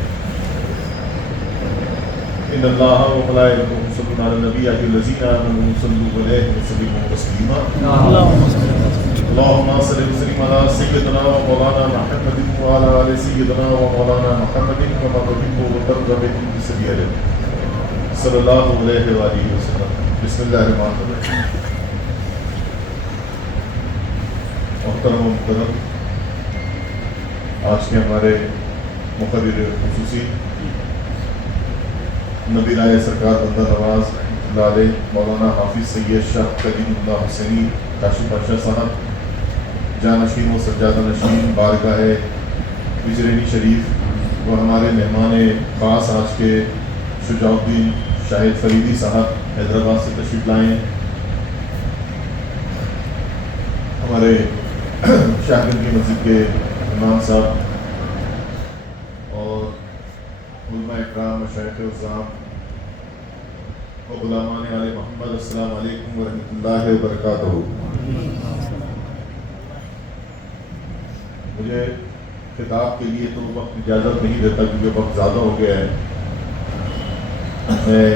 ان اللہ وملائکتہ یصلون علی النبی یا ایھا الذین آمنوا صلوا علیہ وسلموا تسلیما۔ اللهم صل وسلم على سيدنا ومولانا محمد وعلى آل سيدنا ومولانا محمد كما تحب وترضى بحمد سيدنا صلی اللہ علیہ وآلہ وسلم۔ بسم اللہ الرحمن الرحیم۔ محترم و مکرم، آج کے ہمارے مقرر خصوصی نبی رائے سرکار بندہ نواز رحمۃ اللہ علیہ مولانا حافظ سید شاہ کلیم اللہ حسینی کاشف بادشاہ صاحب، جانشین و سجادہ نشین بارگاہ وزرینی شریف، و ہمارے مہمان خاص آج کے شجاع الدین شاہد فریدی صاحب حیدرآباد سے تشریف لائے ہیں، ہمارے شاہ گنج کی مسجد کے امام صاحب اور علماء اکرام، مشائخ الزام و غلامان آل محمد، السلام علیکم ورحمۃ اللہ وبرکاتہ۔ مجھے خطاب کے لیے تو وقت اجازت نہیں دیتا کیونکہ وقت زیادہ ہو گیا ہے، میں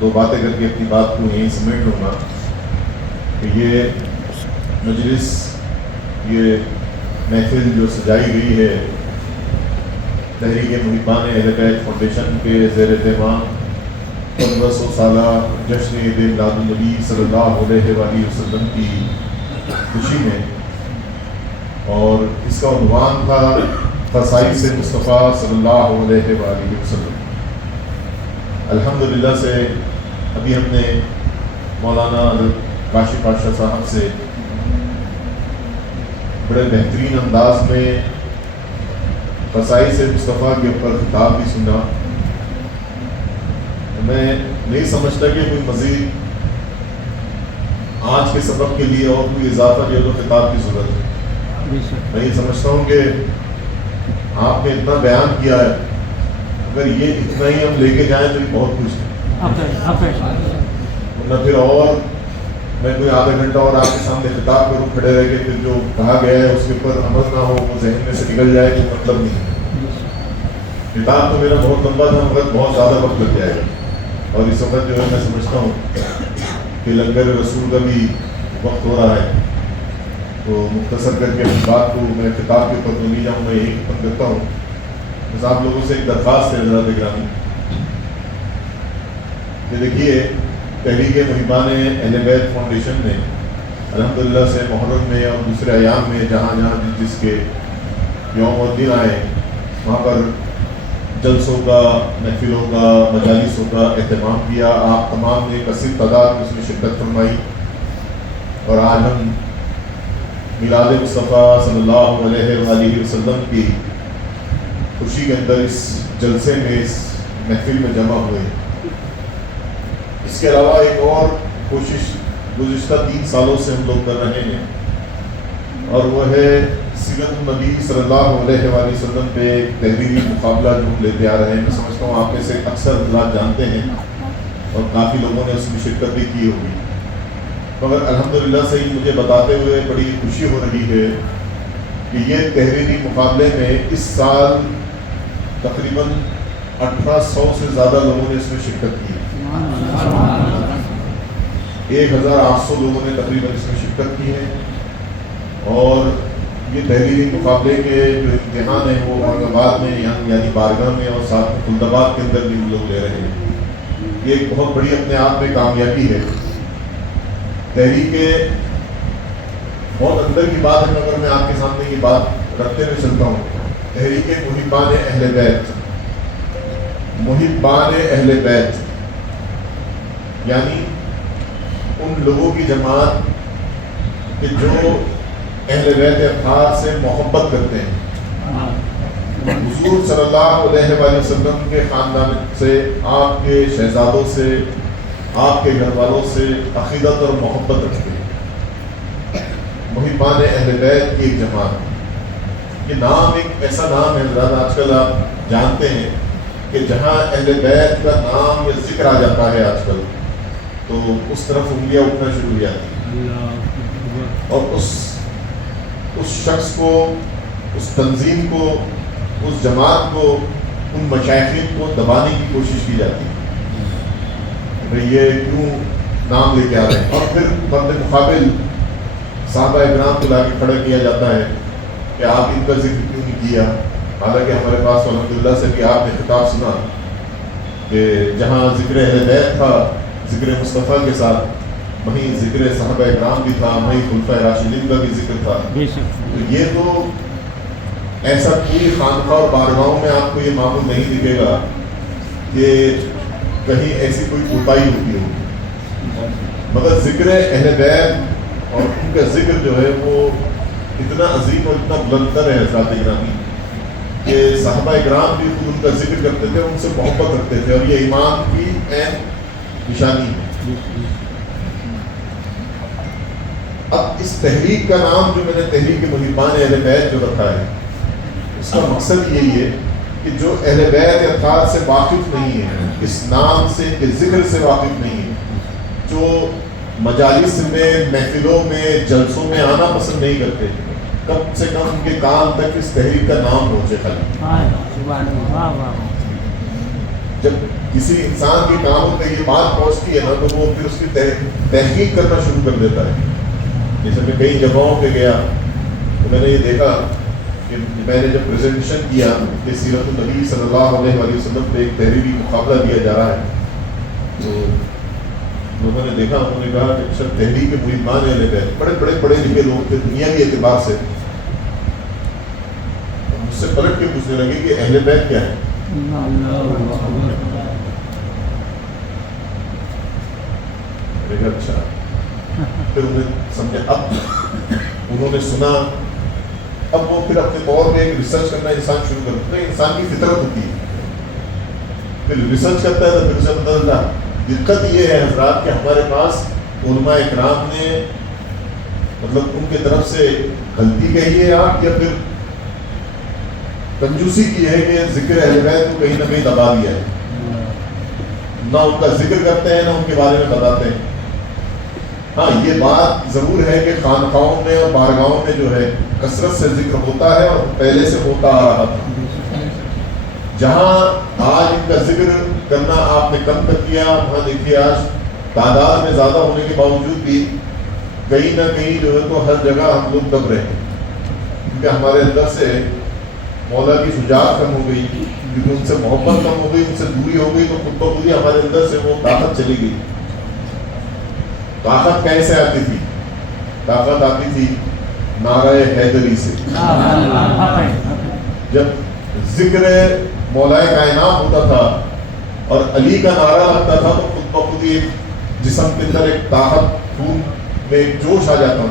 دو باتیں کر کے اپنی بات کو یہیں سمیٹ لوں گا کہ یہ مجلس، یہ محفل جو سجائی گئی ہے تحریک محبان اہل بیت فاؤنڈیشن کے زیر اہتمام 1500 سالہ جشن عید میلاد النبی صلی اللہ علیہ وآلہ وسلم کی خوشی میں، اور اس کا عنوان تھا خصائص مصطفیٰ صلی اللہ علیہ وآلہ وسلم۔ الحمدللہ سے ابھی ہم نے مولانا کاشف بادشاہ صاحب سے بڑے بہترین انداز میں خصائص مصطفیٰ کے اوپر خطاب بھی سنا۔ میں نہیں سمجھتا کہ کوئی مزید آج کے سبق کے لیے اور کوئی اضافہ جو ہے تو خطاب کی ضرورت ہے۔ میں یہ سمجھتا ہوں کہ آپ نے اتنا بیان کیا ہے، اگر یہ اتنا ہی ہم لے کے جائیں تو یہ بہت کچھ ہے، ورنہ پھر اور میں کوئی آدھا گھنٹہ اور آپ کے سامنے خطاب کروں کھڑے رہ کے، پھر جو کہا گیا ہے اس کے اوپر عمل نہ ہو، وہ ذہن میں سے نکل جائے تو مطلب نہیں ہے۔ خطاب تو میرا بہت لمبا تھا مگر بہت زیادہ وقت لگ جائے گا، اور اس وقت جو ہے میں سمجھتا ہوں کہ لنگر رسول کا بھی وقت ہو رہا ہے، تو مختصر کر کے اپنی بات کو میں خطاب کے اوپر تو نہیں جاؤں، میں یہی ختم کرتا ہوں۔ بس آپ لوگوں سے ایک درخواست ہے حضرات گرامی کہ دیکھیے تحریک محبان اہل بیت فاؤنڈیشن نے الحمدللہ سے محرم میں اور دوسرے ایام میں جہاں جہاں جس کے یوم اور دن آئے وہاں پر جلسوں کا، محفلوں کا، مجالسوں کا اہتمام کیا۔ آپ تمام نے کثیر تعداد میں اس میں شرکت فرمائی، اور آج ہم میلاد مصطفیٰ صلی اللہ علیہ وآلہ وسلم کی خوشی کے اندر اس جلسے میں، اس محفل میں جمع ہوئے۔ اس کے علاوہ ایک اور کوشش گزشتہ 3 سالوں سے ہم لوگ کر رہے ہیں، اور وہ ہے سیرت النبی صلی اللہ علیہ وآلہ وسلم پہ ایک تحریری مقابلہ جو ہم لیتے آ رہے ہیں۔ میں سمجھتا ہوں آپ میں سے اکثر حضرات جانتے ہیں اور کافی لوگوں نے اس میں شرکت بھی کی ہوگی، مگر الحمدللہ سے ہی مجھے بتاتے ہوئے بڑی خوشی ہو رہی ہے کہ یہ تحریری مقابلے میں اس سال تقریباً 1800 سے زیادہ لوگوں نے اس میں شرکت کی، 1800 لوگوں نے تقریباً اس میں شرکت کی ہے، اور یہ تحریری مقابلے کے جو امتحان ہیں وہ اورنگ آباد میں یعنی بارگاہ میں اور ساتھ میں خلدآباد کے اندر بھی لوگ لے رہے ہیں۔ یہ ایک بہت بڑی اپنے آپ میں کامیابی ہے۔ تحریک بہت اندر کی بات ہے، مگر میں آپ کے سامنے یہ بات رکھتے ہوئے چلتا ہوں تحریک محبان اہل بیت. محبان اہل بیت یعنی ان لوگوں کی جماعت کہ جو اہل بیت اطہار سے محبت کرتے ہیں. حضور صلی اللہ علیہ وآلہ وسلم کے خاندان سے، آپ کے شہزادوں سے، آپ کے گھر والوں سے عقیدت اور محبت رکھتے ہیں. محبان اہل بیت کی ایک جماعت. یہ نام ایک ایسا نام ہے حضرات، آج کل آپ جانتے ہیں کہ جہاں اہل بیت کا نام یا ذکر آ جاتا ہے آج کل تو اس طرف انگلیاں اٹھنا شروع ہو جاتی ہیں، اور اس شخص کو، اس تنظیم کو، اس جماعت کو، ان مشائخین کو دبانے کی کوشش کی جاتی ہے. بھئی یہ کیوں نام لے کے آ رہے ہیں؟ اور پھر مرد مقابل صحابہ اکرام کو لا کے کھڑا کیا جاتا ہے کہ آپ ان کا ذکر کیوں نہیں کیا. حالانکہ ہمارے پاس الحمدللہ سے بھی آپ نے خطاب سنا کہ جہاں ذکر اہل بیت تھا ذکر مصطفیٰ کے ساتھ، وہیں ذکر صحابہ اکرام بھی تھا، وہیں خلفائے راشدین کا بھی ذکر تھا. تو یہ تو ایسا پوری خانقاہ اور بارگاہوں میں آپ کو یہ معمول نہیں دکھے گا کہ کہیں ایسی کوئی کوتاہی ہوتی ہو، مگر ذکر اہل بیت اور ان کا ذکر جو ہے وہ اتنا عظیم اور اتنا بلندر ہے حضرات اکرامی کہ صحابہ اکرام بھی خود ان کا ذکر کرتے تھے، ان سے محبت رکھتے تھے، اور یہ ایمان کی عین نشانی ہے. اب اس تحریک کا نام جو میں نے تحریک محبان اہل بیت جو رکھا ہے، اس کا مقصد یہی ہے کہ جو اہل بیت اطہار سے واقف نہیں ہے، اس نام سے، کے ذکر سے واقف نہیں ہے، جو مجالس میں، محفلوں میں، جلسوں میں آنا پسند نہیں کرتے، کم سے کم ان کے کان تک اس تحریک کا نام پہنچے. خالی جب کسی انسان کے کانوں پہ یہ بات پہنچتی ہے نا تو وہ پھر اس کی تحقیق کرنا شروع کر دیتا ہے. جیسے میں کئی جگہوں پہ گیا تو میں نے یہ دیکھا کہ میں نے جب پریزنٹیشن کیا کہ سیرت النبی صلی اللہ علیہ وآلہ وسلم پہ ایک تحریری مقابلہ دیا جا رہا ہے، تو لوگوں نے دیکھا، انہوں نے کہا کہ اچھا تحریک محبان اہل بیت، بڑے بڑے پڑھے لکھے لوگ تھے دنیاوی اعتبار سے، مجھ سے پلٹ کے پوچھنے لگے کہ اہل بیت کیا ہے. اچھا پھر انہیں سمجھا، اب انہوں نے سنا، اب وہ پھر اپنے طور پہ ایک ریسرچ کرنا انسان شروع کرتا ہے. انسان کی فطرت ہوتی ہے، پھر ریسرچ کرتا ہے تو پھر اسے پتہ چلتا. دقت یہ ہے حضرات کہ ہمارے پاس علماء اکرام نے مطلب ان کی طرف سے غلطی کہی ہے آپ، یا پھر کنجوسی کی ہے کہ ذکر اہل بیت کو کہیں نہ کہیں دبا دیا ہے، نہ ان کا ذکر کرتے ہیں نہ ان کے بارے میں بتاتے ہیں. ہاں یہ بات ضرور ہے کہ خانقاہوں میں اور بارگاہوں میں جو ہے کثرت سے ذکر ہوتا ہے اور پہلے سے ہوتا آ رہا تھا. جہاں آج ان کا ذکر کرنا آپ نے کم کر دیا، وہاں دیکھیے آج تعداد میں زیادہ ہونے کے باوجود بھی کہیں نہ کہیں جو ہے تو ہر جگہ ہم لوگ دب رہے ہیں، کیونکہ ہمارے اندر سے مولا کی شجاعت کم ہو گئی، کیونکہ ان سے محبت کم ہو گئی، ان سے دوری ہو گئی، تو خود بخود ہی ہمارے اندر سے وہ طاقت چلی گئی. طاقت کیسے آتی تھی؟ طاقت آتی تھی نعرہ حیدری سے. جب ذکر مولائے کائنات ہوتا تھا اور علی کا نعرہ لگتا تھا تو خود بخود ہی جسم کے اندر ایک طاقت، خون میں ایک جوش آ جاتا.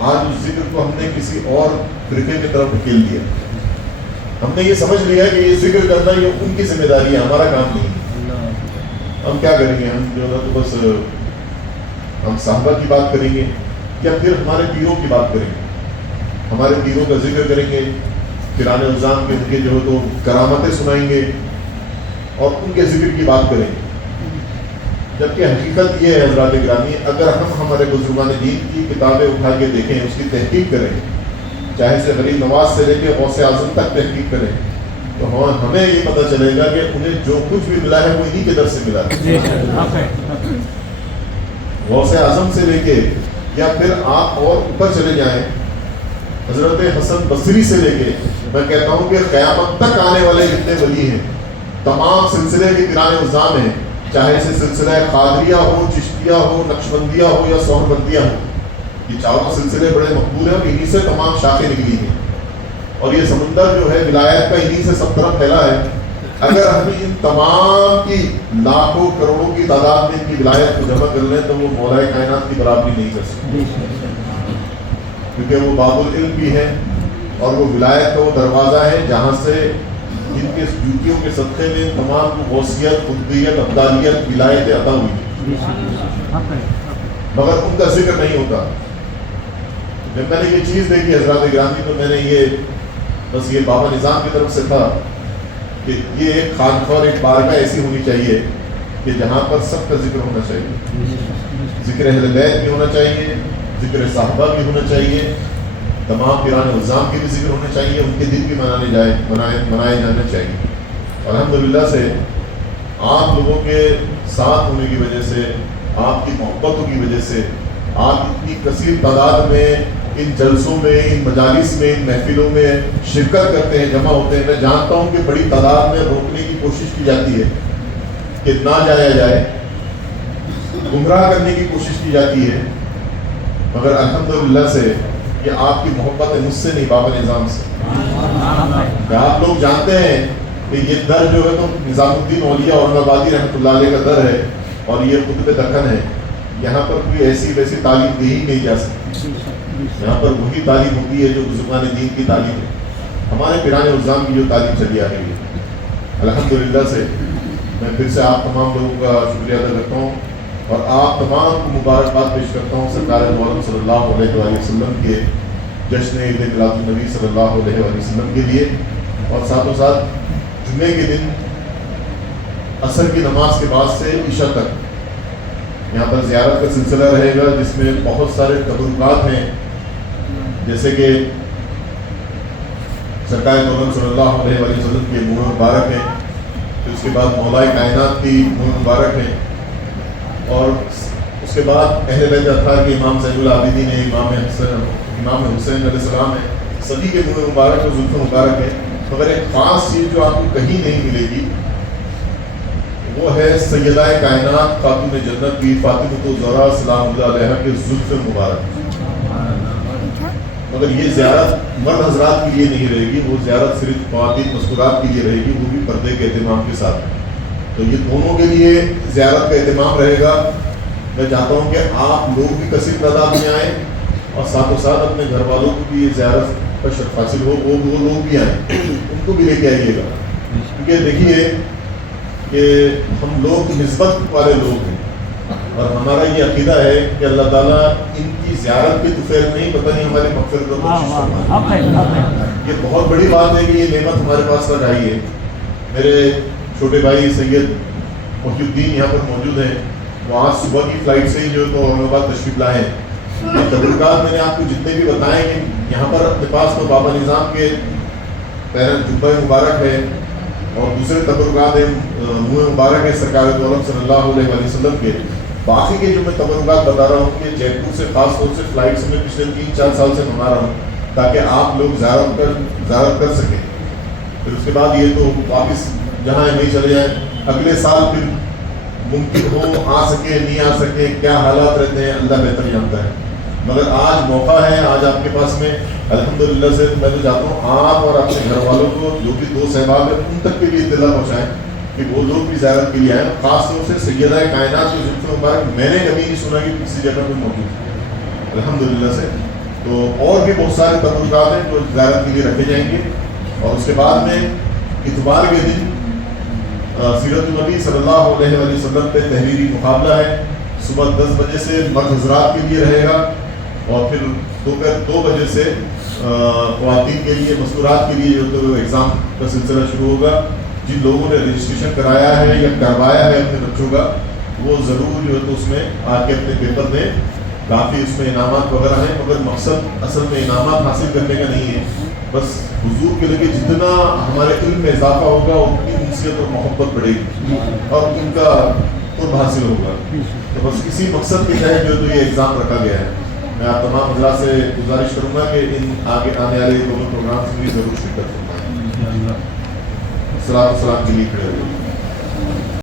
آج اس ذکر کو ہم نے کسی اور فرقے کی طرف دھکیل دیا. ہم نے یہ سمجھ لیا کہ یہ ذکر کرنا یہ ان کی ذمہ داری ہے، ہمارا کام نہیں. ہم کیا کریں گے؟ ہم جو ہے تو بس ہم صحابہ کی بات کریں گے یا پھر ہمارے پیروں کی بات کریں گے، ہمارے پیروں کا ذکر کریں گے، پیران الزام کے ان کے جو ہے تو کرامتیں سنائیں گے اور ان کے ذکر کی بات کریں گے. جبکہ حقیقت یہ ہے حضرات گرامی، اگر ہم ہمارے بزرگان دین کی کتابیں اٹھا کے دیکھیں، اس کی تحقیق کریں، چاہے سے غریب نواز سے لے کے غوث اعظم تک تحقیق کریں، تو ہمیں یہ پتہ چلے گا کہ انہیں جو کچھ بھی ملا ہے وہ انہی کے در سے ملا ہے. غوث اعظم سے لے کے یا پھر آپ اور اوپر چلے جائیں، حضرت حسن بصری سے لے کے میں کہتا ہوں کہ قیامت تک آنے والے جتنے ولی ہیں، تمام سلسلے کے پیران الزام ہیں، چاہے سے سلسلہ قادریہ ہو، چشتیہ ہو، نقشبندیہ ہو یا سہروردیہ ہو، یہ چاروں سلسلے بڑے مقبول ہیں اور انہی سے تمام شاخیں نکلی ہیں. اور یہ سمندر جو ہے ولایت کا انہی سے سب طرف پھیلا ہے. اگر ہم ان تمام کی لاکھوں کروڑوں کی تعداد میں ان کی ولایت کو جمع کر لیں تو وہ مولا کائنات کی برابری نہیں کر سکتے, کیونکہ وہ باب العلم بھی ہے اور وہ ولایت کا وہ دروازہ ہے جہاں سے جن کے ڈیوٹیوں کے صدقے میں تمام کو غوثیت, قطبیت, ابدالیت, ولایت عطا ہوئی, مگر ان کا ذکر نہیں ہوتا. جب میں نے یہ چیز دیکھی حضرات گرامی تو میں نے یہ بس یہ بابا نظام کی طرف سے تھا کہ یہ ایک خانقاہ اور ایک بارگاہ ایسی ہونی چاہیے کہ جہاں پر سب کا ذکر ہونا چاہیے, ذکر اہل بیت بھی ہونا چاہیے, ذکر صحابہ بھی ہونا چاہیے, تمام پیران الزام کے بھی ذکر ہونے چاہیے, ان کے دن بھی منائے جانے چاہیے. الحمدللہ سے آپ لوگوں کے ساتھ ہونے کی وجہ سے, آپ کی محبتوں کی وجہ سے آپ اتنی کثیر تعداد میں ان جلسوں میں, ان مجالس میں, ان محفلوں میں شرکت کرتے ہیں, جمع ہوتے ہیں. میں جانتا ہوں کہ بڑی تعداد میں روکنے کی کوشش کی جاتی ہے کہ نہ جایا جائے, گمراہ کرنے کی کوشش کی جاتی ہے, مگر الحمدللہ سے کہ آپ کی محبت ہے مجھ سے نہیں, بابا نظام سے. کہ آپ لوگ جانتے ہیں کہ یہ در جو ہے تو نظام الدین اولیاء اورنگ آبادی رحمۃ اللہ علیہ کا در ہے اور یہ قطب دکن ہے. یہاں پر کوئی ایسی ویسی تعلیم دی ہی نہیں جا سکتی, یہاں پر وہی تعلیم ہوتی ہے جو بزرگان دین کی تعلیم ہے, ہمارے پیران الزام کی جو تعلیم چلی آ رہی ہے. الحمدللہ سے میں پھر سے آپ تمام لوگوں کا شکریہ ادا کرتا ہوں اور آپ تمام کو مبارکباد پیش کرتا ہوں سرکار مولانا صلی اللہ علیہ وآلہ وسلم کے جشن عید میلاد النبی صلی اللہ علیہ وآلہ وسلم کے لیے, اور ساتھ و ساتھ جمعے کے دن عصر کی نماز کے بعد سے عشاء تک یہاں پر زیارت کا سلسلہ رہے گا, جس میں بہت سارے تبرکات ہیں, جیسے کہ سرکار مولانا صلی اللہ علیہ وآلہ وسلم کے منہ مبارک ہیں, پھر اس کے بعد مولا کائنات کی منہ مبارک ہیں, اور اس کے بعد اہل بیت اطہار کے امام زین العابدین ہیں, امام حسین علیہ السلام ہیں, سبھی کے منہ مبارک اور زلف مبارک ہیں. مگر ایک خاص چیز جو آپ کو کہیں نہیں ملے گی وہ ہے سیدہ کائنات خاتون جنت کی فاطمہ الزہرا سلام اللہ علیہا کے زلف مبارک. مگر یہ زیارت مرد حضرات کے لیے نہیں رہے گی, وہ زیارت صرف خواتین مذکورات کے لیے رہے گی, وہ بھی پردے کے اہتمام کے ساتھ. تو یہ دونوں کے لیے زیارت کا اہتمام رہے گا. میں چاہتا ہوں کہ آپ لوگ بھی کثیر تعداد میں آئیں اور ساتھ و ساتھ اپنے گھر والوں کو بھی یہ زیارت کا شرف حاصل ہو, وہ لوگ بھی آئیں, ان کو بھی لے کے آئیے گا. کیونکہ دیکھیے کہ ہم لوگ نسبت والے لوگ ہیں اور ہمارا یہ عقیدہ ہے کہ اللہ تعالیٰ ان کی زیارت کے طفیل نہیں, پتہ نہیں ہماری مغفرت کا کوشش کرنا. یہ بہت بڑی بات ہے کہ یہ نعمت ہمارے پاس تک آئی ہے. میرے چھوٹے بھائی سید محی الدین یہاں پر موجود ہیں, وہ آج صبح کی فلائٹ سے ہی جو ہے تو اورنگ آباد تشریف لائے ہیں. یہ تبرکات میں نے آپ کو جتنے بھی بتائے کہ یہاں پر اپنے پاس تو بابا نظام کے پہلے جبہ مبارک ہے اور دوسرے تبرکات ہیں منہ مبارک ہے سرکار دو عالم صلی اللہ علیہ وآلہ وسلم کے. باقی کے جو میں تبرکات بتا رہا ہوں کہ جے پور سے خاص طور سے فلائٹ سے میں پچھلے 3-4 سال سے منگا رہا ہوں تاکہ آپ لوگ زیارت کر سکیں. پھر اس کے بعد یہ تو واپس جہاں نہیں چلے جائیں, اگلے سال پھر ممکن ہو آ سکے نہیں آ سکے, کیا حالات رہتے ہیں اللہ بہتر جانتا ہے. مگر آج موقع ہے, آج آپ کے پاس میں الحمدللہ سے میں تو چاہتا ہوں آپ اور اپنے گھر والوں کو جو بھی دوست احباب ہیں ان تک کے بھی اطلاع پہنچائیں کہ وہ لوگ بھی زیارت کے لیے آئیں. خاص طور سے سیدہ کائنات کے زلف مبارک میں نے کبھی نہیں سنا کہ کسی جگہ پہ موجود ہے الحمدللہ سے. تو اور بھی بہت سارے تبرکات ہیں جو زیارت کے لیے رکھے جائیں گے. اور اس کے بعد میں اتوار کے دن سیرت النبی صلی اللہ علیہ وآلہ وسلم پہ تحریری مقابلہ ہے. صبح 10 بجے سے مرد حضرات کے لیے رہے گا اور پھر دوپہر 2 بجے سے خواتین کے لیے مستورات کے لیے جو تو ایگزام کا سلسلہ شروع ہوگا. جن لوگوں نے رجسٹریشن کرایا ہے یا کروایا ہے اپنے بچوں کا وہ ضرور جو ہے تو اس میں آ کے اپنے پیپر دیں. کافی اس میں انعامات وغیرہ ہیں, مگر مقصد اصل میں انعامات حاصل کرنے کا نہیں ہے, بس حضور کے لگے جتنا ہمارے علم میں اضافہ ہوگا اتنی انسیت اور محبت بڑھے گی اور ان کا قرب حاصل ہوگا. تو بس اسی مقصد کے تحت جو تو یہ ایگزام رکھا گیا ہے. میں آپ تمام حضرات سے گزارش کروں گا کہ ان آگے آنے والے دونوں پروگرامس میں بھی ضرور شرکت کرنا ہے. السلام کے لیے کھڑے ہوئے.